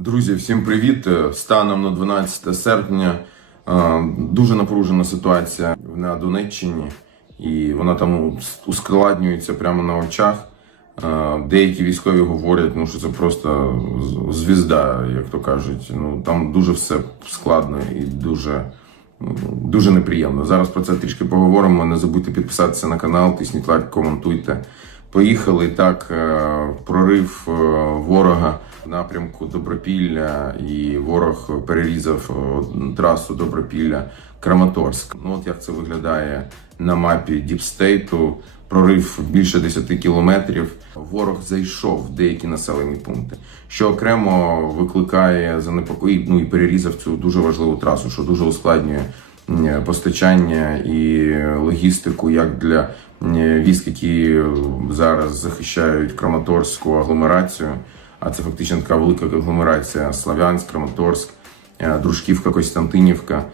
Друзі, всім привіт! Станом на 12 серпня е, дуже напружена ситуація на Донеччині, і вона там ускладнюється прямо на очах. Е, Деякі військові говорять, ну що це просто звізда, як то кажуть. Ну там дуже все складно і дуже, ну, дуже неприємно. Зараз про це трішки поговоримо. Не забудьте підписатися на канал, тисніть лайк, коментуйте. Поїхали так, е, прорив е, ворога в напрямку Добропілля, і ворог перерізав е, трасу Добропілля Краматорськ. Ну от як це виглядає на мапі Діпстейту. Прорив більше 10 кілометрів. Ворог зайшов в деякі населені пункти, що окремо викликає занепокої, ну і перерізав цю дуже важливу трасу, що дуже ускладнює постачання і логістику як для військ, які е, зараз захищають Краматорську агломерацію. А це фактично така велика агломерація: Славянськ, Краматорськ, е, Дружківка, Костянтинівка.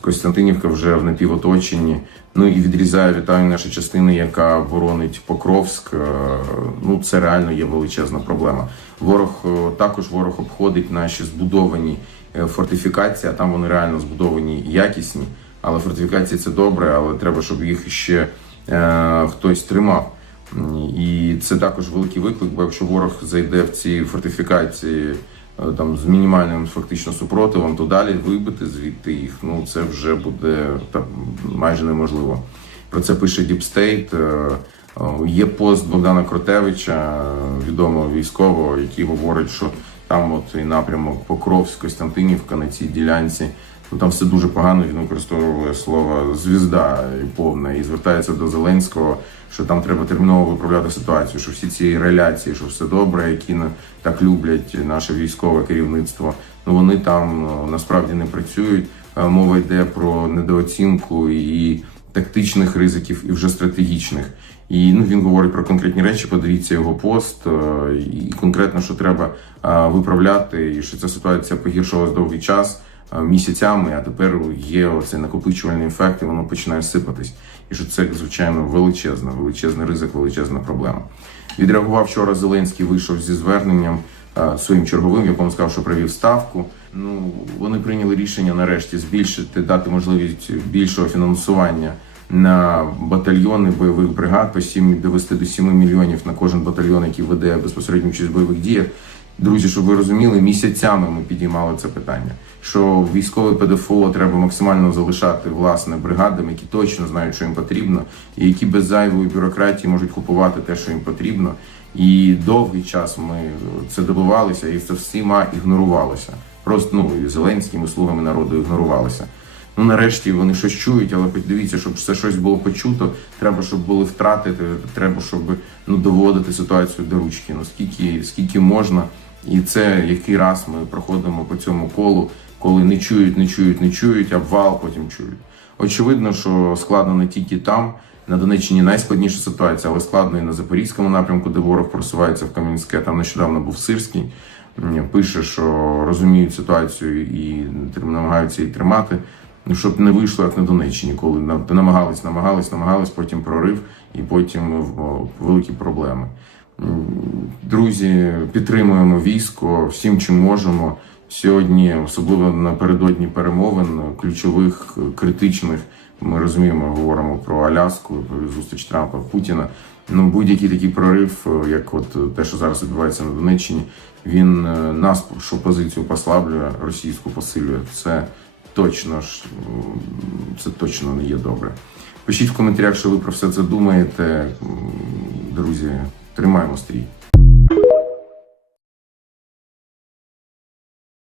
Костянтинівка вже в напівоточенні. Ну і відрізає вітаю наша частина, яка боронить Покровськ. Е, Ну це реально є величезна проблема. Ворог е, також ворог обходить наші збудовані е, фортифікації, а там вони реально збудовані і якісні. Але фортифікації це добре, але треба, щоб їх ще е, хтось тримав. І це також великий виклик, бо якщо ворог зайде в ці фортифікації е, там з мінімальним фактично супротивом, то далі вибити звідти їх. Ну це вже буде там майже неможливо. Про це пише State. Е, Є пост Богдана Кротевича, відомого військового, який говорить, що там от і напрямок Покровськ, Костянтинівка на цій ділянці. Ну, там все дуже погано. Він використовує слово звізда і повне і звертається до Зеленського, що там треба терміново виправляти ситуацію, що всі ці реляції, що все добре, які так люблять наше військове керівництво. Ну вони там ну, насправді не працюють. Е, Мова йде про недооцінку і тактичних ризиків, і вже стратегічних. І ну він говорить про конкретні речі. Подивіться його пост, е, і конкретно, що треба е, виправляти, і що ця ситуація погіршилась довгий час місяцями, а тепер є оцей накопичувальний ефект, і воно починає сипатись. І що це звичайно величезна, величезний ризик, величезна проблема. Відреагував вчора Зеленський, вийшов зі зверненням е, своїм черговим, якому сказав, що провів ставку. Ну вони прийняли рішення нарешті збільшити, дати можливість більшого фінансування на батальйони бойових бригад по 7, довести до 7 мільйонів на кожен батальйон, який веде безпосередньо участь в бойових діях. Друзі, щоб ви розуміли, місяцями ми підіймали це питання. Що військове ПДФО треба максимально залишати власне бригадам, які точно знають, що їм потрібно, і які без зайвої бюрократії можуть купувати те, що їм потрібно. І довгий час ми це добивалися, і це всіма ігнорувалося. Просто ну і Зеленським, слугами народу ігнорувалося. Ну нарешті вони щось чують, але хоч дивіться, щоб це щось було почуто. Треба, щоб були втрати, треба, щоб ну доводити ситуацію до ручки. Ну скільки скільки можна, і це який раз ми проходимо по цьому колу, коли не чують, не чують, не чують, а вал потім чують. Очевидно, що складно не тільки там. На Донеччині найскладніша ситуація, але складно і на Запорізькому напрямку, де ворог просувається в Кам'янське. Там нещодавно був Сирський. Пише, що розуміють ситуацію і намагаються її тримати. Ну, щоб не вийшло як на Донеччині, коли нам- намагались, намагались, намагались, потім прорив і потім великі проблеми. Друзі, підтримуємо військо всім, чим можемо. Сьогодні, особливо напередодні перемовин, ключових, критичних, ми розуміємо, говоримо про Аляску, зустріч Трампа Путіна. Ну, будь-який такий прорив, е, як от те, що зараз відбувається на Донеччині, він е, нашу позицію послаблює, російську посилює. Це точно ж це точно не є добре. Пишіть в коментарях, що ви про все це думаєте. Друзі, тримаємо стрій.